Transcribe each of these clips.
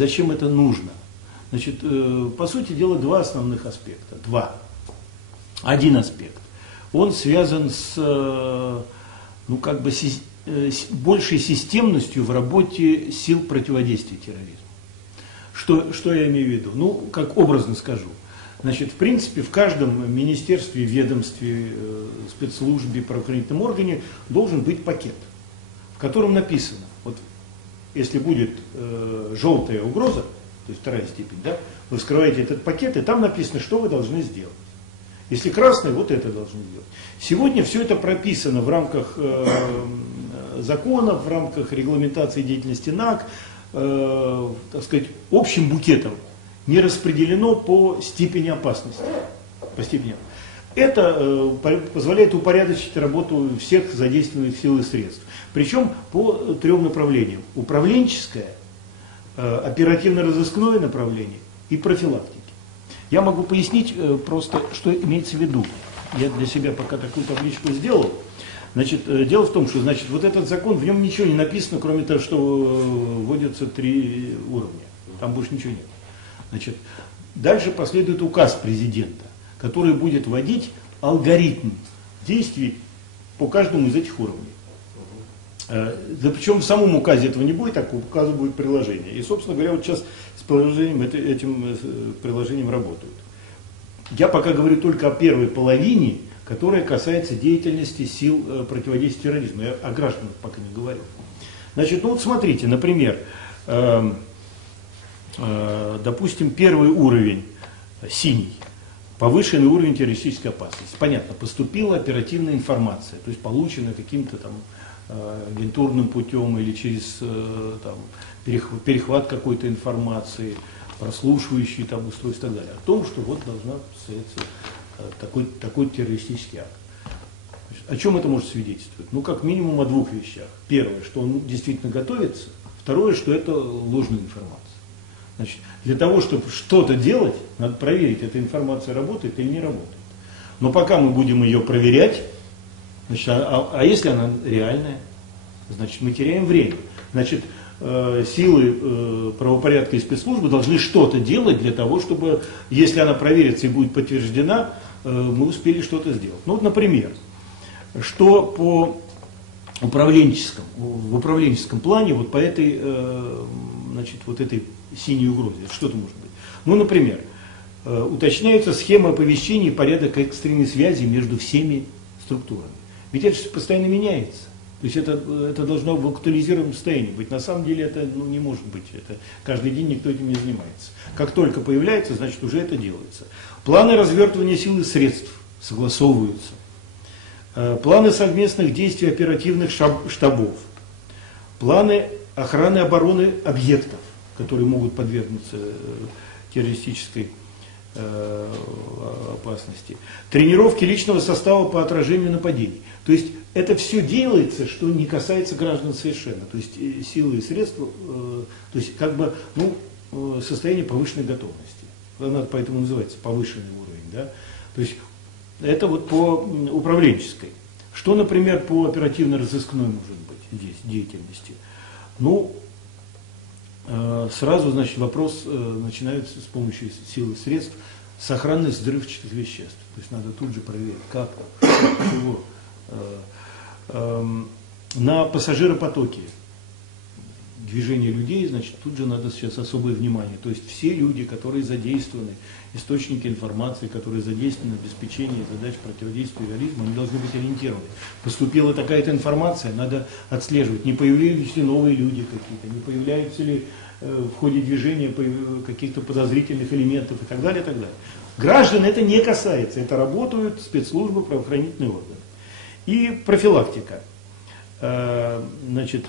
Зачем это нужно? Значит, по сути дела, два основных аспекта. Один аспект. Он связан с, ну, как бы, большей системностью в работе сил противодействия терроризму. Что я имею в виду? Ну, как образно скажу. Значит, в принципе, в каждом министерстве, ведомстве, спецслужбе, правоохранительном органе должен быть пакет, в котором написано, вот если будет желтая угроза, то есть вторая степень, да, вы вскрываете этот пакет, и там написано, что вы должны сделать. Если красный, вот это должны сделать. Сегодня все это прописано в рамках законов, в рамках регламентации деятельности НАК, так сказать, общим букетом, не распределено по степени опасности. Это позволяет упорядочить работу всех задействованных сил и средств. Причем по трем направлениям. Управленческое, оперативно-розыскное направление и профилактики. Я могу пояснить просто, что имеется в виду. Я для себя пока такую табличку сделал. Значит, дело в том, что, значит, вот этот закон, в нем ничего не написано, кроме того, что вводятся 3 уровня. Там больше ничего нет. Значит, дальше последует указ президента, который будет вводить алгоритм действий по каждому из этих уровней. Да, причем в самом указе этого не будет, так у указа будет приложение. И, собственно говоря, вот сейчас с приложением, этим приложением работают. Я пока говорю только о первой половине, которая касается деятельности сил противодействия терроризму. Я о гражданах пока не говорю. Значит, ну вот смотрите, например, допустим, первый уровень, синий, повышенный уровень террористической опасности. Понятно, поступила оперативная информация, то есть получена каким-то там агентурным путем или через там, перехват какой-то информации, прослушивающие там устройства и так далее, о том, что вот должна состояться такой террористический акт. Значит, о чем это может свидетельствовать? Ну, как минимум о 2 вещах. Первое, что он действительно готовится. Второе, что это ложная информация. Значит, для того, чтобы что-то делать, надо проверить, эта информация работает или не работает. Но пока мы будем ее проверять, значит, а если она реальная, значит, мы теряем время. Значит, силы правопорядка и спецслужбы должны что-то делать для того, чтобы, если она проверится и будет подтверждена, мы успели что-то сделать. Ну, вот, например, что по в управленческом плане, вот по этой, значит, вот этой синей угрозе, что-то может быть. Ну, например, уточняются схемы оповещений и порядок экстренной связи между всеми структурами. Ведь это постоянно меняется. То есть это должно в актуализированном состоянии быть. На самом деле это не может быть. Это каждый день никто этим не занимается. Как только появляется, значит уже это делается. Планы развертывания сил и средств согласовываются. Планы совместных действий оперативных штабов. Планы охраны и обороны объектов, которые могут подвергнуться террористической опасности. Тренировки личного состава по отражению нападений. То есть это все делается, что не касается граждан совершенно. То есть силы и средства, то есть как бы состояние повышенной готовности. Она поэтому называется повышенный уровень. Да? То есть это вот по управленческой. Что, например, по оперативно-розыскной может быть здесь деятельности? Ну, сразу, значит, вопрос начинается с помощью сил и средств сохранность взрывчатых веществ. То есть надо тут же проверить, как, чего. На пассажиропотоке движение людей, значит, тут же надо сейчас особое внимание. То есть все люди, которые задействованы, источники информации, которые задействованы в обеспечении задач противодействия терроризму, они должны быть ориентированы. Поступила такая-то информация, надо отслеживать, не появились ли новые люди какие-то, не появляются ли в ходе движения каких-то подозрительных элементов и так далее, и так далее. Граждан это не касается, это работают спецслужбы, правоохранительные органы. И профилактика. Значит,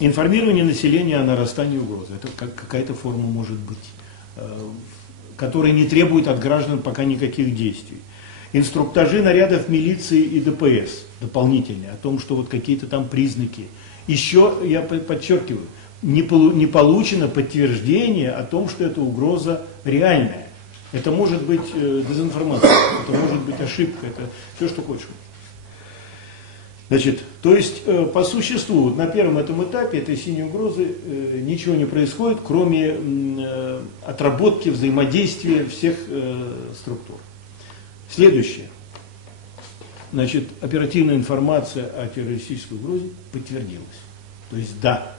информирование населения о нарастании угрозы. Это какая-то форма может быть, которая не требует от граждан пока никаких действий. Инструктажи нарядов милиции и ДПС дополнительные, о том, что вот какие-то там признаки. Еще, я подчеркиваю, не получено подтверждение о том, что эта угроза реальная. Это может быть дезинформация, это может быть ошибка, это все, что хочешь. Значит, то есть, по существу, вот на первом этом этапе этой синей угрозы ничего не происходит, кроме отработки взаимодействия всех структур. Следующее. Значит, оперативная информация о террористической угрозе подтвердилась. То есть, да,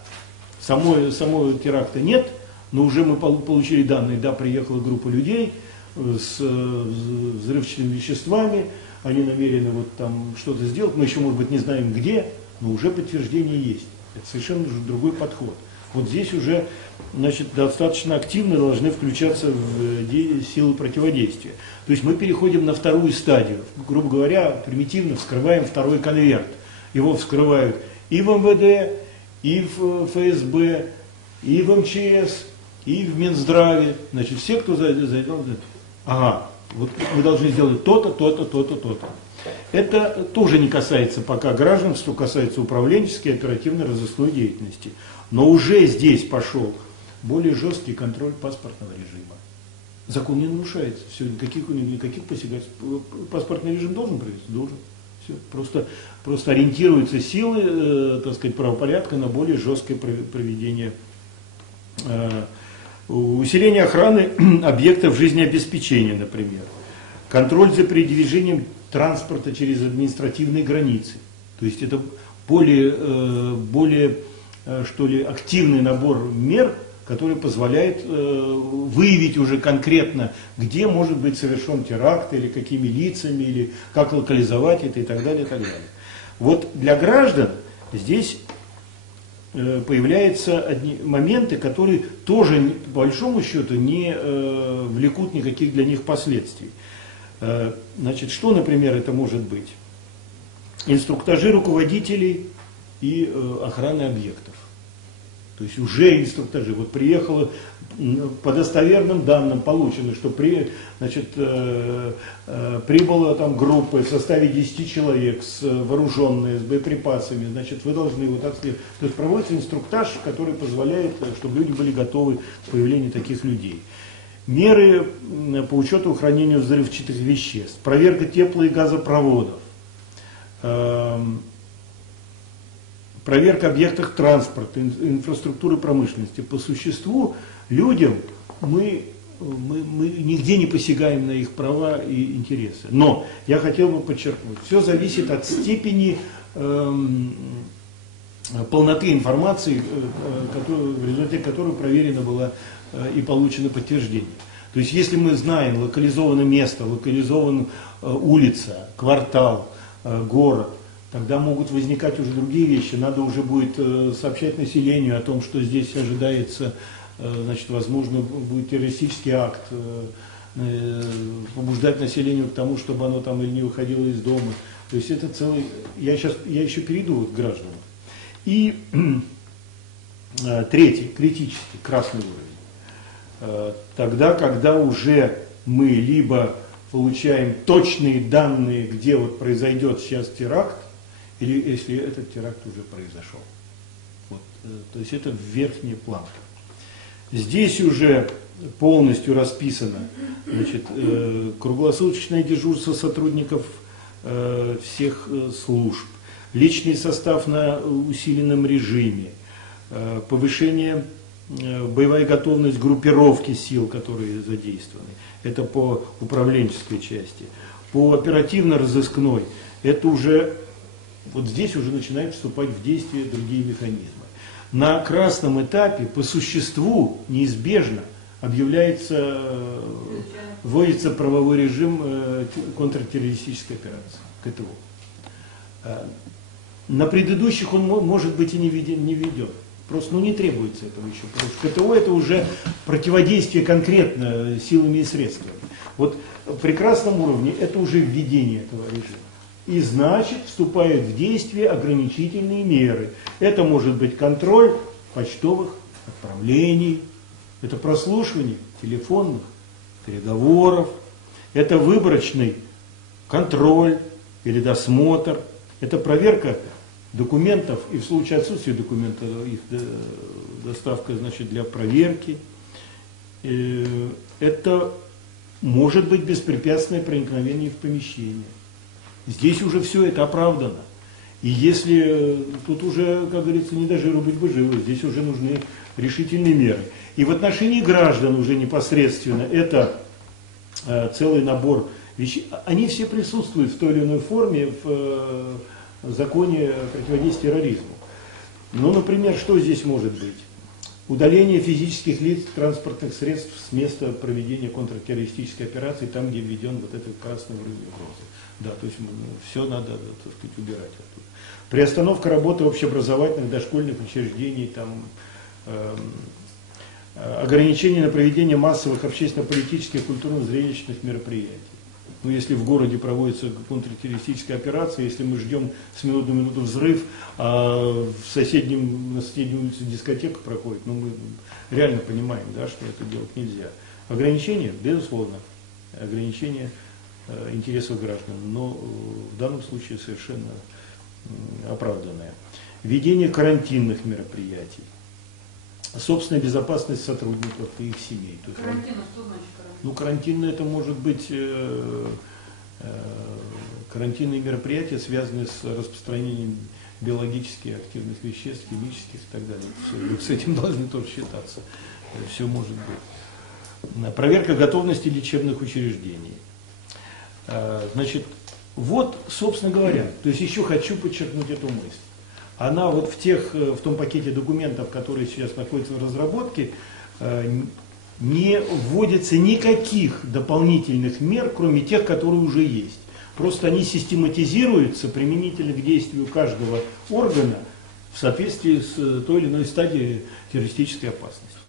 самого теракта нет, но уже мы получили данные, да, приехала группа людей с взрывчатыми веществами, они намерены вот там что-то сделать, мы еще, может быть, не знаем где, но уже подтверждение есть. Это совершенно другой подход. Вот здесь уже, значит, достаточно активно должны включаться в силы противодействия. То есть мы переходим на вторую стадию. Грубо говоря, примитивно вскрываем второй конверт. Его вскрывают и в МВД, и в ФСБ, и в МЧС, и в Минздраве. Значит, все, кто зайдет, ага, вот мы должны сделать то-то, то-то, то-то, то-то. Это тоже не касается пока граждан, что касается управленческой и оперативно-розыскной деятельности. Но уже здесь пошел более жесткий контроль паспортного режима. Закон не нарушается, все, никаких посягательств. Паспортный режим должен провести? Должен. Все. Просто ориентируются силы, так сказать, правопорядка на более жесткое проведение. Усиление охраны объектов жизнеобеспечения, например. Контроль за передвижением транспорта через административные границы. То есть это более что ли, активный набор мер, который позволяет выявить уже конкретно, где может быть совершен теракт, или какими лицами, или как локализовать это и так далее, и так далее. Вот для граждан здесь появляются одни моменты, которые тоже, по большому счету, не влекут никаких для них последствий. Значит, что, например, это может быть? Инструктажи руководителей и охраны объектов. То есть уже инструктажи. Вот приехало, по достоверным данным получено, что прибыла там группа в составе 10 человек, вооруженные, с боеприпасами. Значит, вы должны вот отслеживать. То есть проводится инструктаж, который позволяет, чтобы люди были готовы к появлению таких людей. Меры по учету и хранению взрывчатых веществ, проверка тепло- и газопроводов, проверка объектов транспорта, инфраструктуры промышленности. По существу людям мы нигде не посягаем на их права и интересы. Но я хотел бы подчеркнуть, все зависит от степени полноты информации, в результате которой проверено было и получено подтверждение. То есть если мы знаем, локализовано место, локализована улица, квартал, город, тогда могут возникать уже другие вещи. Надо уже будет сообщать населению о том, что здесь ожидается, значит, возможно, будет террористический акт, побуждать население к тому, чтобы оно там или не выходило из дома. То есть это целый... Я еще перейду вот к гражданам. И третий, критический, красный уровень. Тогда, когда уже мы либо получаем точные данные, где вот произойдет сейчас теракт, или если этот теракт уже произошел. Вот, то есть это верхняя планка. Здесь уже полностью расписано, значит, круглосуточное дежурство сотрудников всех служб, личный состав на усиленном режиме, повышение, боевая готовность группировки сил, которые задействованы. Это по управленческой части. По оперативно-розыскной это уже, вот здесь уже начинают вступать в действие другие механизмы. На красном этапе по существу неизбежно вводится правовой режим контртеррористической операции, КТО. На предыдущих он, может быть, и не ведет. Просто не требуется этого еще, потому что КТО это уже противодействие конкретно силами и средствами. Вот при красном уровне это уже введение этого режима. И значит вступают в действие ограничительные меры. Это может быть контроль почтовых отправлений, это прослушивание телефонных переговоров, это выборочный контроль или досмотр, это проверка документов и в случае отсутствия документа их доставка, значит, для проверки. Это может быть беспрепятственное проникновение в помещение. Здесь уже все это оправдано. И если тут уже, как говорится, не дожиру быть бы живы, здесь уже нужны решительные меры. И в отношении граждан уже непосредственно это целый набор вещей. Они все присутствуют в той или иной форме в законе о противодействии терроризму. Ну, например, что здесь может быть? Удаление физических лиц, транспортных средств с места проведения контртеррористической операции, там, где введен вот этот красный уровень угрозы. Да, то есть все надо, так сказать, убирать оттуда. Приостановка работы общеобразовательных, дошкольных учреждений, там, ограничение на проведение массовых общественно-политических, культурно-зрелищных мероприятий. Ну, если в городе проводится контртеррористическая операция, если мы ждем с минуты на минуту взрыв, а на соседней улице дискотека проходит, ну, мы реально понимаем, да, что это делать нельзя. Ограничения, безусловно, ограничения интересов граждан, но в данном случае совершенно оправданное. Введение карантинных мероприятий. Собственная безопасность сотрудников и их семей. То есть, карантин, что значит карантин? Ну, карантинное это может быть карантинные мероприятия, связанные с распространением биологически активных веществ, химических и так далее. С этим должны тоже считаться. Все может быть. Проверка готовности лечебных учреждений. Значит, вот, собственно говоря, то есть еще хочу подчеркнуть эту мысль. Она вот в том пакете документов, которые сейчас находятся в разработке, не вводится никаких дополнительных мер, кроме тех, которые уже есть. Просто они систематизируются применительно к действию каждого органа в соответствии с той или иной стадией террористической опасности.